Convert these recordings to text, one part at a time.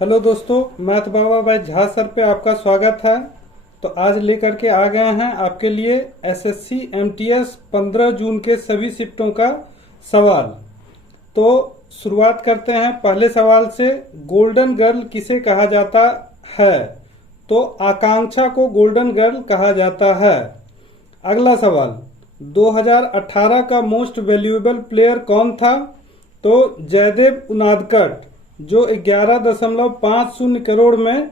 Hello दोस्तों, math बाबा भाई Jha sir पे आपका स्वागत है। तो आज लेकर के आ गए हैं आपके लिए एसएससी एमटीएस 15 जून के सभी शिफ्टों का सवाल। तो शुरुआत करते हैं पहले सवाल से। गोल्डन गर्ल किसे कहा जाता है? तो आकांक्षा को गोल्डन गर्ल कहा जाता है। अगला सवाल, 2018 का मोस्ट वैल्यूएबल प्लेयर कौन था? तो जयदेव उनादकट, जो 11.50 करोड़ में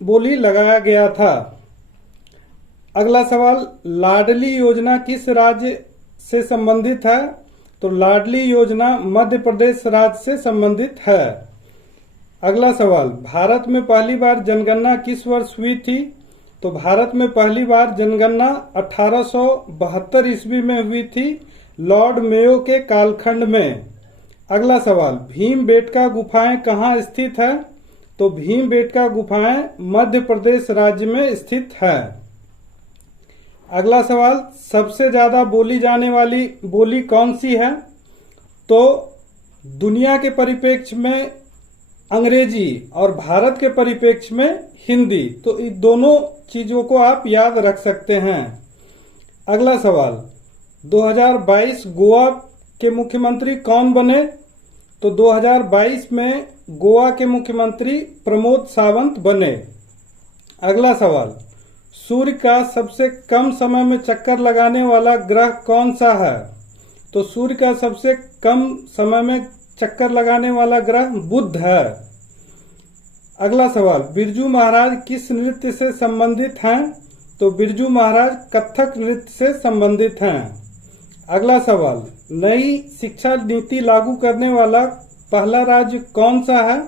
बोली लगाया गया था। अगला सवाल, लाडली योजना किस राज्य से संबंधित है? तो लाडली योजना मध्य प्रदेश राज्य से संबंधित है। अगला सवाल, भारत में पहली बार जनगणना किस वर्ष हुई थी? तो भारत में पहली बार जनगणना 1872 ईस्वी में हुई थी, लॉर्ड मेयो के कालखंड में। अगला सवाल, भीमबेटका गुफाएं कहाँ स्थित है? तो भीमबेटका गुफाएं मध्य प्रदेश राज्य में स्थित है। अगला सवाल, सबसे ज्यादा बोली जाने वाली बोली कौन सी है? तो दुनिया के परिप्रेक्ष्य में अंग्रेजी और भारत के परिप्रेक्ष्य में हिंदी। तो इन दोनों चीजों को आप याद रख सकते हैं। अगला सवाल, 2022 गोवा के मुख्यमंत्री कौन बने? तो 2022 में गोवा के मुख्यमंत्री प्रमोद सावंत बने। अगला सवाल, सूर्य का सबसे कम समय में चक्कर लगाने वाला ग्रह कौन सा है? तो सूर्य का सबसे कम समय में चक्कर लगाने वाला ग्रह बुध है। अगला सवाल, बिरजू महाराज किस नृत्य से संबंधित हैं? तो बिरजू महाराज कथक नृत्य से संबंधित हैं। अगला सवाल, नई शिक्षा नीति लागू करने वाला पहला राज्य कौन सा है?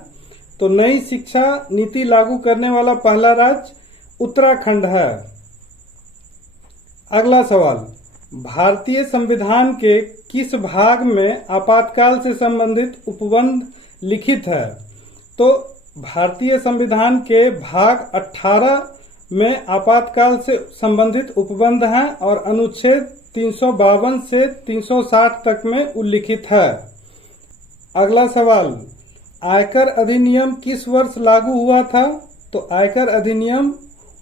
तो नई शिक्षा नीति लागू करने वाला पहला राज्य उत्तराखंड है। अगला सवाल, भारतीय संविधान के किस भाग में आपातकाल से संबंधित उपबंध लिखित है? तो भारतीय संविधान के भाग 18 में आपातकाल से संबंधित उपबंध हैं और अनुच्छेद 352 से 360 तक में उल्लिखित है। अगला सवाल, आयकर अधिनियम किस वर्ष लागू हुआ था? तो आयकर अधिनियम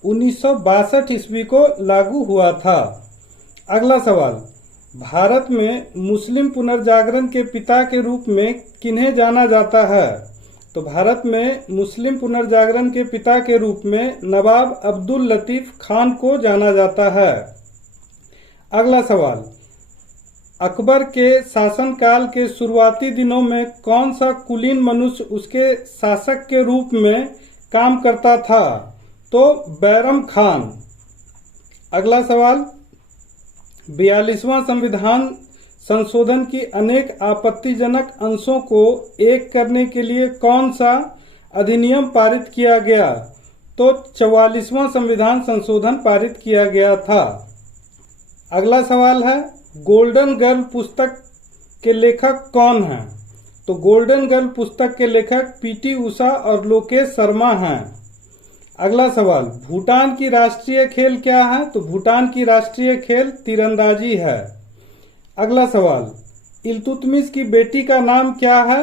1962 ईस्वी को लागू हुआ था। अगला सवाल, भारत में मुस्लिम पुनर्जागरण के पिता के रूप में किन्हें जाना जाता है? तो भारत में मुस्लिम पुनर्जागरण के पिता के रूप में नवाब अब्दुल लतीफ खान को जाना जाता है। अगला सवाल, अकबर के शासनकाल के शुरुआती दिनों में कौन सा कुलीन मनुष्य उसके शासक के रूप में काम करता था? तो बैरम खान। अगला सवाल, 42वां संविधान संशोधन की अनेक आपत्तिजनक अंशों को एक करने के लिए कौन सा अधिनियम पारित किया गया? तो 44वां संविधान संशोधन पारित किया गया था। अगला सवाल है, गोल्डन गर्ल पुस्तक के लेखक कौन हैं? तो गोल्डन गर्ल पुस्तक के लेखक पीटी उषा और लोकेश शर्मा हैं। अगला सवाल, भूटान की राष्ट्रीय खेल क्या है? तो भूटान की राष्ट्रीय खेल तीरंदाजी है। अगला सवाल, इल्तुतमिश की बेटी का नाम क्या है?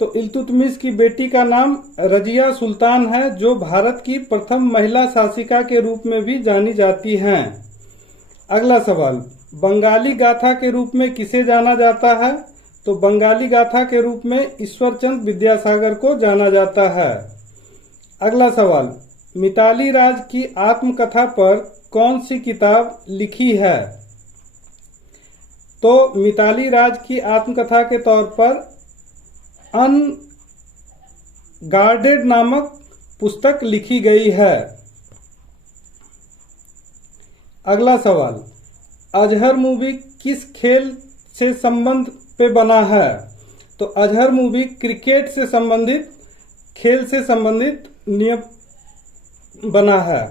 तो इल्तुतमिश की बेटी का नाम रजिया सुल्तान है, जो भारत की प्रथम महिला शासिका के रूप में भी जानी जाती हैं। अगला सवाल, बंगाली गाथा के रूप में किसे जाना जाता है? तो बंगाली गाथा के रूप में ईश्वरचंद विद्यासागर को जाना जाता है। अगला सवाल, मिताली राज की आत्मकथा पर कौन सी किताब लिखी है? तो मिताली राज की आत्मकथा के तौर पर अनगार्डेड नामक पुस्तक लिखी गई है। अगला सवाल, अजहर मूवी किस खेल से संबंध पे बना है? तो अजहर मूवी क्रिकेट से संबंधित खेल से संबंधित नियम बना है।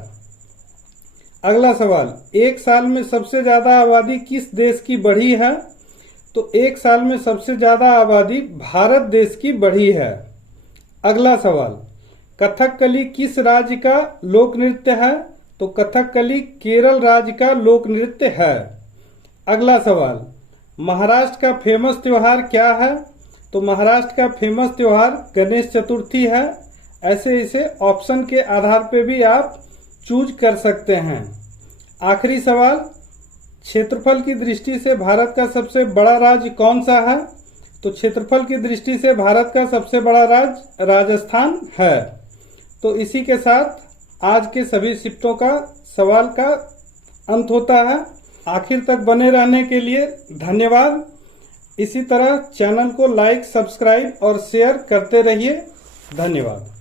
अगला सवाल, एक साल में सबसे ज्यादा आबादी किस देश की बढ़ी है? तो एक साल में सबसे ज्यादा आबादी भारत देश की बढ़ी है। अगला सवाल, कथकली किस राज्य का लोक नृत्य है? तो कथकली केरल राज्य का लोक नृत्य है। अगला सवाल, महाराष्ट्र का फेमस त्योहार क्या है? तो महाराष्ट्र का फेमस त्योहार गणेश चतुर्थी है। ऐसे इसे ऑप्शन के आधार पे भी आप चूज कर सकते हैं। आखिरी सवाल, क्षेत्रफल की दृष्टि से भारत का सबसे बड़ा राज्य कौन सा है? तो क्षेत्रफल की दृष्टि से भारत का सबसे बड़ा राज्य राजस्थान है। तो इसी के साथ आज के सभी शिफ्टों का सवाल का अंत होता है। आखिर तक बने रहने के लिए धन्यवाद। इसी तरह चैनल को लाइक, सब्सक्राइब और शेयर करते रहिए। धन्यवाद।